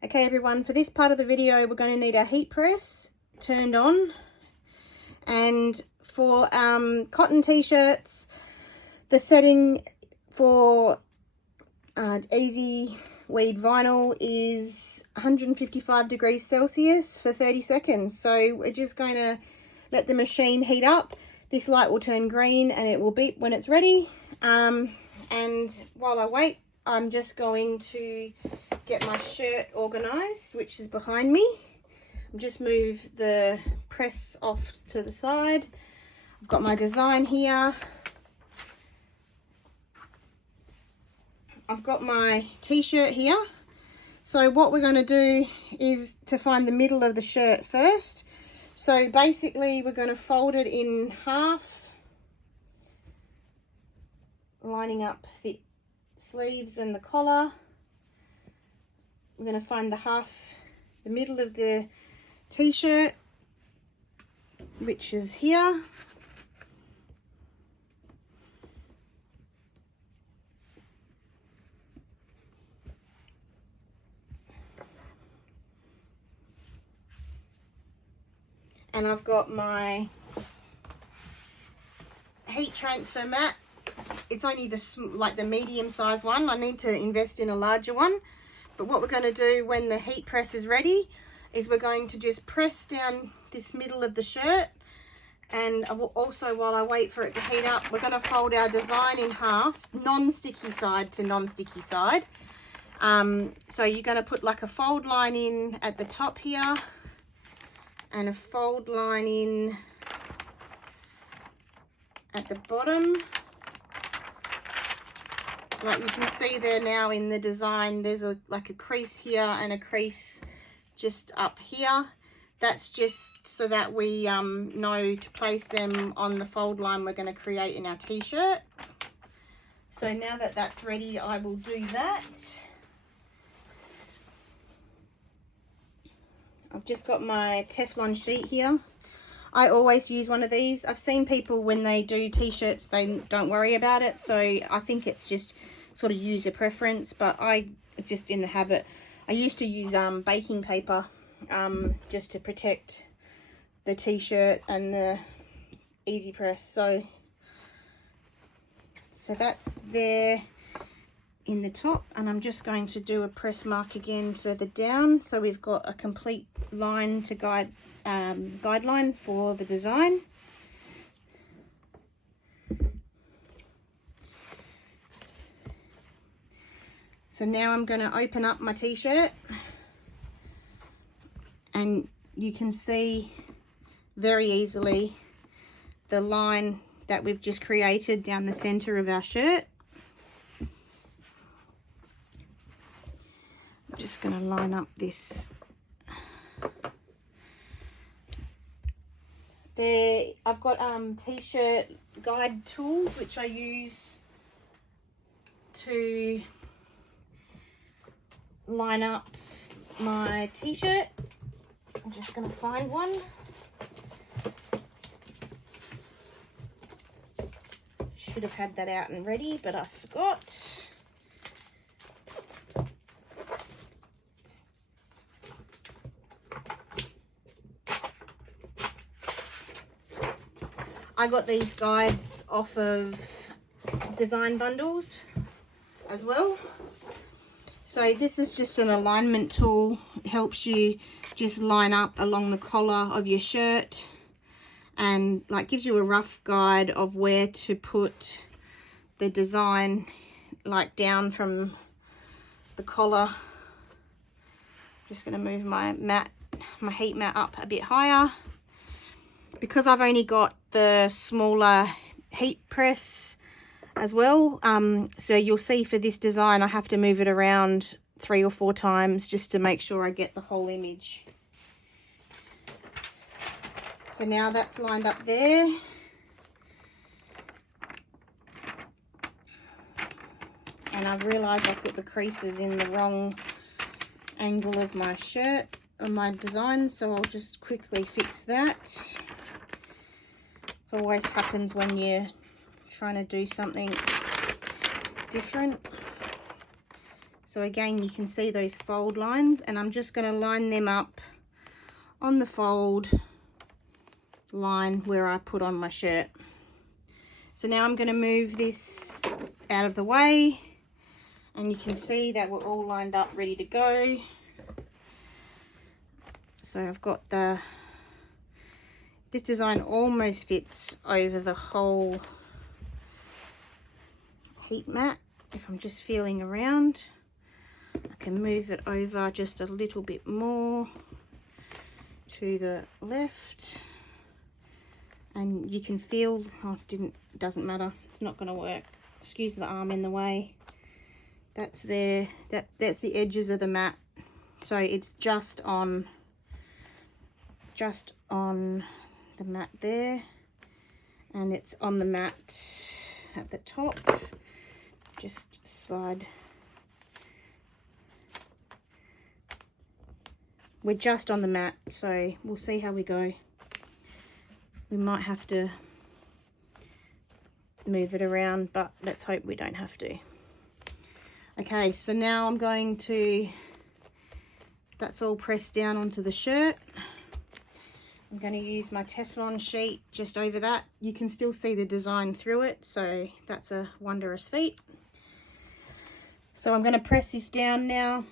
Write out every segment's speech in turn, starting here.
Okay everyone, for this part of the video we're going to need our heat press turned on, and for cotton t-shirts the setting for easy weed vinyl is 155 degrees Celsius for 30 seconds. So we're just going to let the machine heat up. This light will turn green and it will beep when it's ready. And while I wait, I'm just going to get my shirt organized, which is behind me. I'll just move the press off to the side. I've got my design here. I've got my t-shirt here. So what we're going to do is to find the middle of the shirt first. So basically we're going to fold it in half, lining up the sleeves and the collar. We're going to find the middle of the t-shirt, which is here. And I've got my heat transfer mat. It's only the medium size one. I need to invest in a larger one. But what we're going to do when the heat press is ready is we're going to just press down this middle of the shirt. And also, while I wait for it to heat up, we're going to fold our design in half, non-sticky side to non-sticky side. So you're going to put like a fold line in at the top here, and a fold line in at the bottom. Like you can see there now in the design, there's like a crease here and a crease just up here. That's just so that we know to place them on the fold line we're going to create in our t-shirt. So now that that's ready, I will do that. I've just got my Teflon sheet here. I always use one of these. I've seen people when they do t-shirts, they don't worry about it. So I think it's just sort of user preference, but I just in the habit. I used to use baking paper just to protect the t-shirt and the easy press. So that's there in the top, and I'm just going to do a press mark again further down, so we've got a complete line to guideline for the design. So now I'm going to open up my t-shirt, and you can see very easily the line that we've just created down the center of our shirt. I'm just going to line up this. There, I've got t-shirt guide tools which I use to line up my t-shirt. I'm just going to find one. Should have had that out and ready, but I forgot. I got these guides off of Design Bundles as well. So this is just an alignment tool. It helps you just line up along the collar of your shirt, and like gives you a rough guide of where to put the design, like down from the collar. Just going to move my heat mat up a bit higher. Because I've only got the smaller heat press as well, so you'll see for this design I have to move it around 3 or 4 times just to make sure I get the whole image. So now that's lined up there. And I've realized I put the creases in the wrong angle of my shirt, of my design, so I'll just quickly fix that. It always happens when you're trying to do something different. So So again, you can see those fold lines, and I'm just going to line them up on the fold line where I put on my shirt. So now I'm going to move this out of the way, and you can see that we're all lined up, ready to go. So I've got this design almost fits over the whole heat mat. If I'm just feeling around, I can move it over just a little bit more to the left, and you can feel, doesn't matter, it's not going to work, excuse the arm in the way, that's there, that's the edges of the mat, so it's just on the mat there, and it's on the mat at the top. Just slide. We're just on the mat, so we'll see how we go. We might have to move it around, but let's hope we don't have to. Okay, so now I'm going to, that's all pressed down onto the shirt. I'm going to use my Teflon sheet just over that. You can still see the design through it, so that's a wondrous feat. So I'm going to press this down now,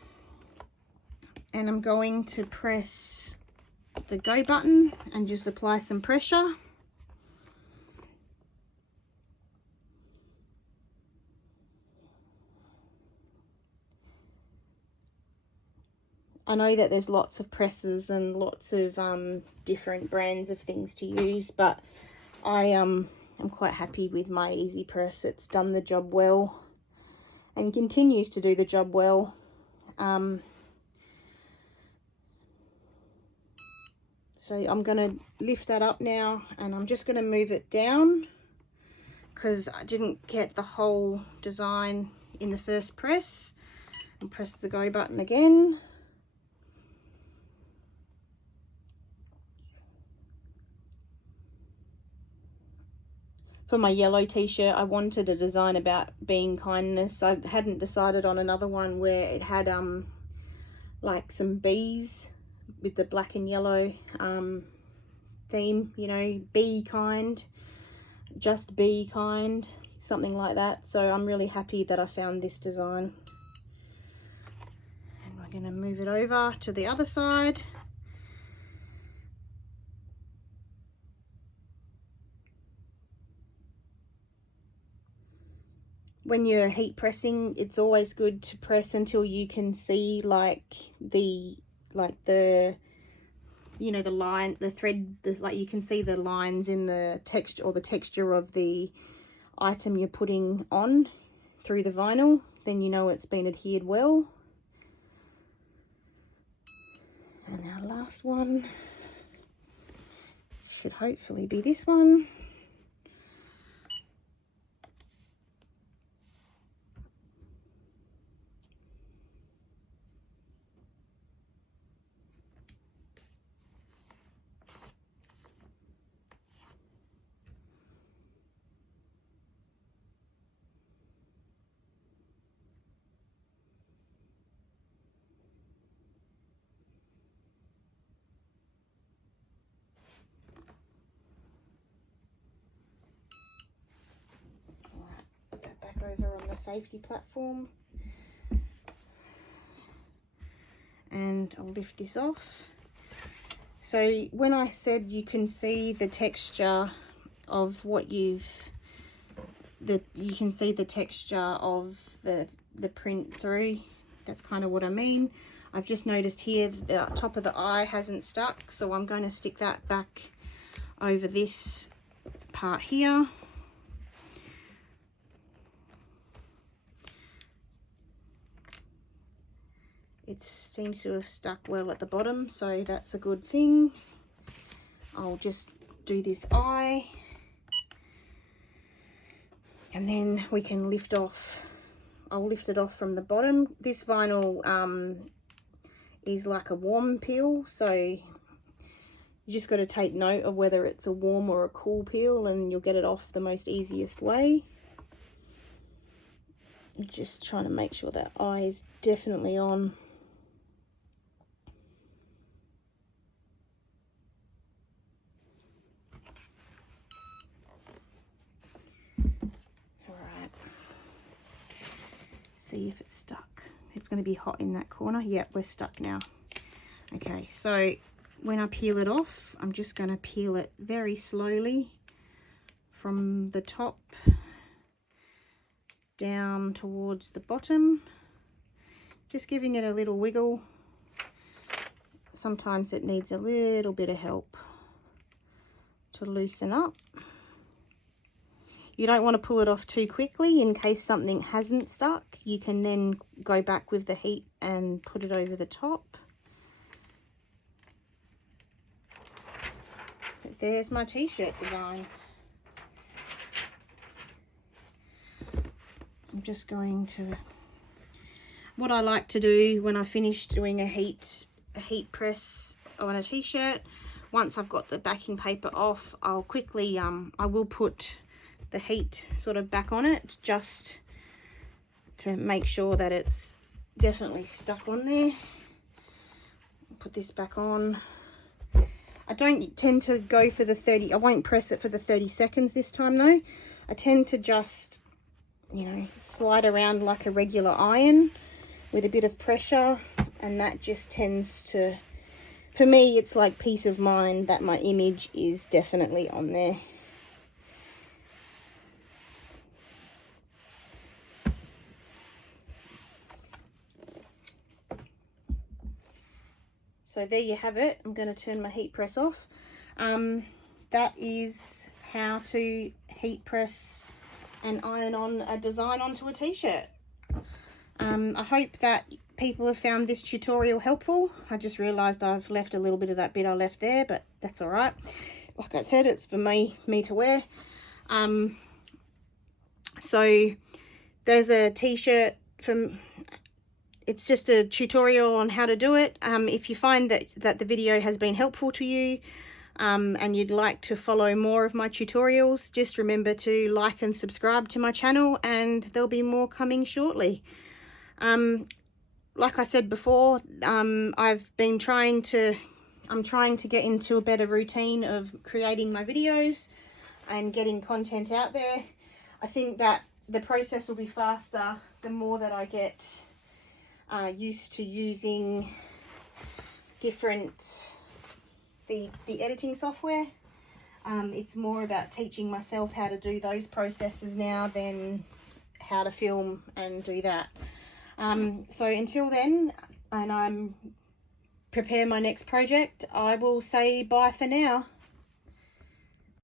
and I'm going to press the go button and just apply some pressure. I know that there's lots of presses and lots of different brands of things to use, but I'm quite happy with my Easy Press. It's done the job well and continues to do the job well. So I'm going to lift that up now, and I'm just going to move it down because I didn't get the whole design in the first press. And press the go button again. For my yellow t-shirt, I wanted a design about being kindness. I hadn't decided on another one where it had like some bees with the black and yellow theme, you know, be kind, just be kind, something like that. So I'm really happy that I found this design. And we're going to move it over to the other side. When you're heat pressing, it's always good to press until you can see like the you know, the line, the thread, like you can see the lines in the texture, or the texture of the item you're putting on through the vinyl. Then you know it's been adhered well. And our last one should hopefully be this one. Back over on the safety platform, and I'll lift this off. So when I said you can see the texture of what you can see the texture of the print through, that's kind of what I mean. I've just noticed here the top of the eye hasn't stuck, so I'm going to stick that back over this part here. It seems to have stuck well at the bottom, so that's a good thing. I'll just do this eye, and then we can lift off. I'll lift it off from the bottom. This vinyl is like a warm peel, so you just got to take note of whether it's a warm or a cool peel, and you'll get it off the most easiest way. I'm just trying to make sure that eye is definitely on. Alright. See if it's stuck. It's going to be hot in that corner. Yep, we're stuck now. Okay, so when I peel it off, I'm just going to peel it very slowly from the top down towards the bottom, just giving it a little wiggle. Sometimes it needs a little bit of help to loosen up. You don't want to pull it off too quickly in case something hasn't stuck. You can then go back with the heat and put it over the top. But there's my t-shirt design. I'm just going to, what I like to do when I finish doing a heat press on a t-shirt, once I've got the backing paper off, I'll quickly I will put the heat sort of back on it, just to make sure that it's definitely stuck on there. Put this back on. I don't tend to go for the 30, I won't press it for the 30 seconds this time though. I tend to just, you know, slide around like a regular iron with a bit of pressure, and that just tends to, for me, it's like peace of mind that my image is definitely on there. So there you have it. I'm going to turn my heat press off. That is how to heat press and iron on a design onto a t-shirt. I hope that people have found this tutorial helpful. I just realized I've left a little bit of that bit I left there, but that's all right. Like I said, it's for me to wear. So there's a t-shirt from, it's just a tutorial on how to do it. If you find that the video has been helpful to you, and you'd like to follow more of my tutorials, just remember to like and subscribe to my channel, and there'll be more coming shortly. Like I said before, I'm trying to get into a better routine of creating my videos and getting content out there. I think that the process will be faster the more that I get used to using the editing software. It's more about teaching myself how to do those processes now than how to film and do that. So until then, and I'm prepare my next project, I will say bye for now.